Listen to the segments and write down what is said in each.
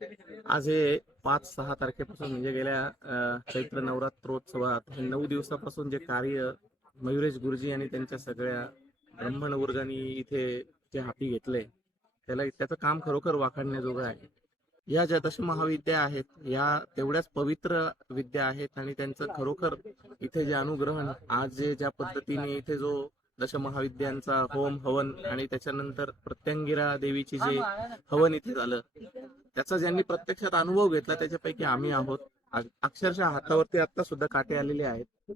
आज हे पाच सहा तारखेपासून म्हणजे गेल्या चैत्र नवरात्रोत्सवात हे नऊ दिवसापासून जे कार्य मयुरेश गुरुजी आणि त्यांच्या सगळ्या ब्राह्मण वर्गाने इथे जे हाती घेतले त्याला त्याचं काम खरोखर वाखाणण्याजोगं आहे. या ज्या दशमहाविद्या आहेत या तेवढ्याच पवित्र विद्या आहेत आणि त्यांचं खरोखर इथे जे अनुग्रहण आज जे ज्या पद्धतीने इथे जो दशमहाविद्यांचा होम हवन आणि त्याच्यानंतर प्रत्यंगिरा देवीची जे हवन इथे झालं त्याचा ज्यांनी प्रत्यक्षात अनुभव घेतला त्याच्यापैकी आम्ही आहोत. अक्षरशः हातावरती आता सुद्धा काटे आलेले आहेत.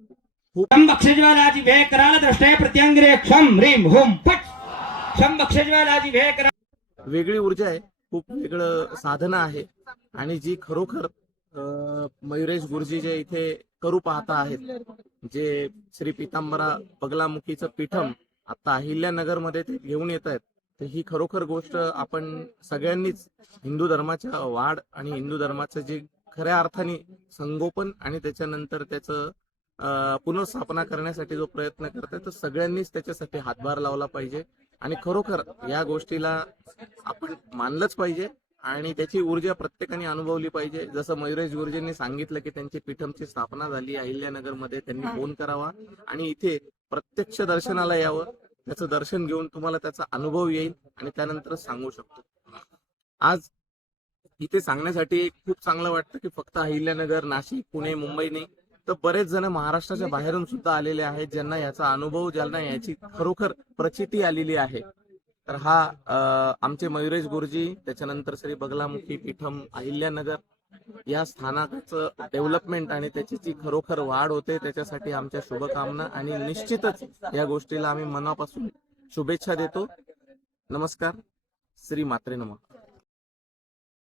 बक्षज्वालाजी कराल प्रत्यंगिरे क्षम हुम बक्षज्वालाजी करा वेगळी ऊर्जा आहे. खूप वेगळं साधना आहे. आणि जी खरोखर मयुरेश गुरुजी जे इथे करू पाहता आहेत जे श्री पितांबरा बगलामुखीचं पीठम आता अहिल्यानगरमध्ये ते घेऊन येत आहेत. तर ही खरोखर गोष्ट आपण सगळ्यांनीच हिंदू धर्माच्या वाढ आणि हिंदू धर्माचं जे खऱ्या अर्थाने संगोपन आणि त्याच्यानंतर त्याचं पुनर्स्थापना करण्यासाठी जो प्रयत्न करतात तर सगळ्यांनीच त्याच्यासाठी हातभार लावला पाहिजे. आणि खरोखर या गोष्टीला आपण मानलंच पाहिजे आणि त्याची ऊर्जा प्रत्येकाने अनुभवली पाहिजे. जसं मयुरेश गुरुजींनी सांगितलं की त्यांची पीठमची स्थापना झाली अहिल्यानगरमध्ये त्यांनी फोन करावा आणि इथे प्रत्यक्ष दर्शनाला यावं. त्याचं दर्शन घेऊन तुम्हाला त्याचा अनुभव येईल आणि त्यानंतर सांगू शकतो. आज इथे सांगण्यासाठी खूप चांगलं वाटतं की फक्त अहिल्यानगर नाशिक पुणे मुंबई नाही तर बरेच जण महाराष्ट्राच्या बाहेरून सुद्धा आलेले आहेत ज्यांना याचा अनुभव ज्यांना याची खरोखर प्रचिती आलेली आहे. तर हा आमचे मयुरेश गुरुजी त्याच्यानंतर श्री बगलामुखी पीठम अहिल्यानगर या स्थानकाचं डेव्हलपमेंट आणि त्याची जी खरोखर वाढ होते त्याच्यासाठी आमच्या शुभकामना आणि निश्चितच या गोष्टीला आम्ही मनापासून शुभेच्छा देतो. नमस्कार. श्री मात्रे नमः.